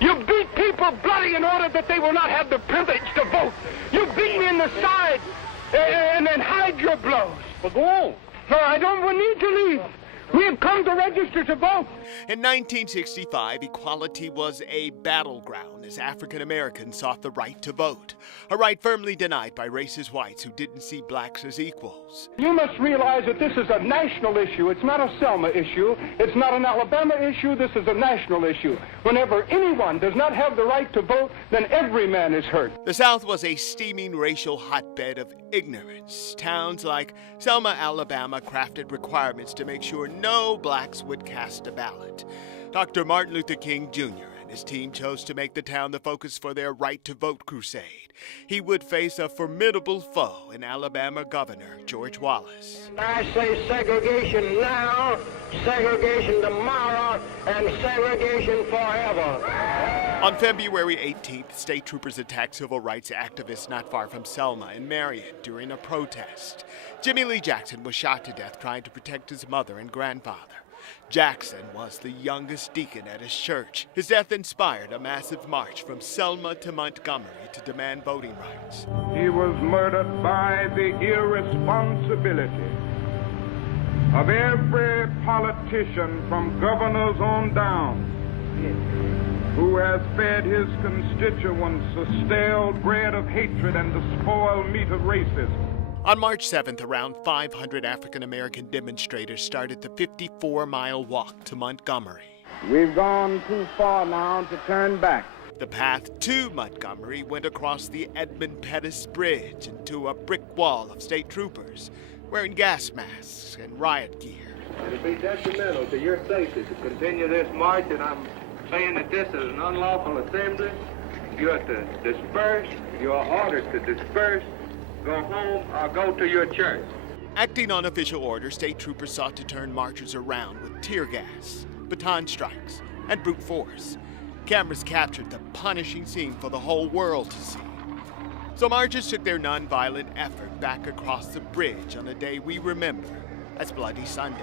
You beat people bloody in order that they will not have the privilege to vote. You beat me in the side and then hide your blows. Well, go on. No, I don't need to leave. We have come to register to vote. In 1965, equality was a battleground as African Americans sought the right to vote, a right firmly denied by racist whites who didn't see blacks as equals. You must realize that this is a national issue. It's not a Selma issue. It's not an Alabama issue. This is a national issue. Whenever anyone does not have the right to vote, then every man is hurt. The South was a steaming racial hotbed of ignorance. Towns like Selma, Alabama crafted requirements to make sure no blacks would cast a ballot. Dr. Martin Luther King Jr. and his team chose to make the town the focus for their right to vote crusade. He would face a formidable foe in Alabama Governor George Wallace. I say segregation now, segregation tomorrow, and segregation forever. On February 18th, state troopers attacked civil rights activists not far from Selma in Marion during a protest. Jimmy Lee Jackson was shot to death trying to protect his mother and grandfather. Jackson was the youngest deacon at his church. His death inspired a massive march from Selma to Montgomery to demand voting rights. He was murdered by the irresponsibility of every politician from governors on down who has fed his constituents the stale bread of hatred and the spoiled meat of racism. On March 7th, around 500 African-American demonstrators started the 54-mile walk to Montgomery. We've gone too far now to turn back. The path to Montgomery went across the Edmund Pettus Bridge into a brick wall of state troopers wearing gas masks and riot gear. It'll be detrimental to your safety to continue this march, and I'm saying that this is an unlawful assembly. You have to disperse. You are ordered to disperse. Go home or go to your church. Acting on official order, state troopers sought to turn marchers around with tear gas, baton strikes, and brute force. Cameras captured the punishing scene for the whole world to see. So marchers took their nonviolent effort back across the bridge on a day we remember as Bloody Sunday.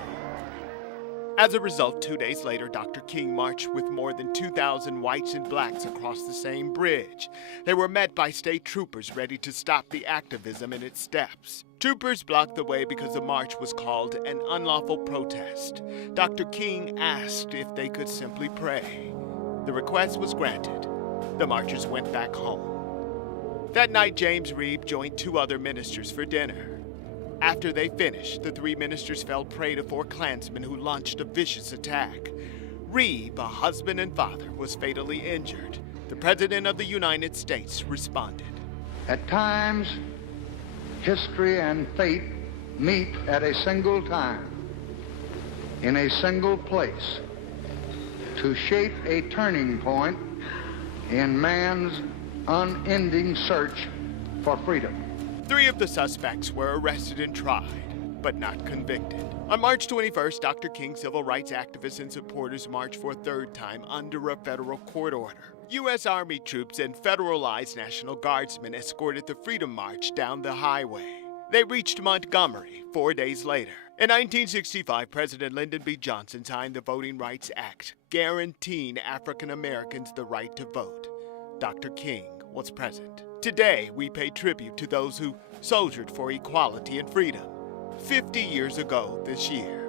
As a result, 2 days later, Dr. King marched with more than 2,000 whites and blacks across the same bridge. They were met by state troopers ready to stop the activism in its steps. Troopers blocked the way because the march was called an unlawful protest. Dr. King asked if they could simply pray. The request was granted. The marchers went back home. That night, James Reeb joined 2 other ministers for dinner. After they finished, the 3 ministers fell prey to 4 Klansmen who launched a vicious attack. Reeb, a husband and father, was fatally injured. The President of the United States responded. At times, history and fate meet at a single time, in a single place, to shape a turning point in man's unending search for freedom. 3 of the suspects were arrested and tried, but not convicted. On March 21st, Dr. King civil rights activists and supporters marched for a 3rd time under a federal court order. U.S. Army troops and federalized National Guardsmen escorted the Freedom March down the highway. They reached Montgomery 4 days later. In 1965, President Lyndon B. Johnson signed the Voting Rights Act, guaranteeing African Americans the right to vote. Dr. King was present. Today, we pay tribute to those who soldiered for equality and freedom 50 years ago this year.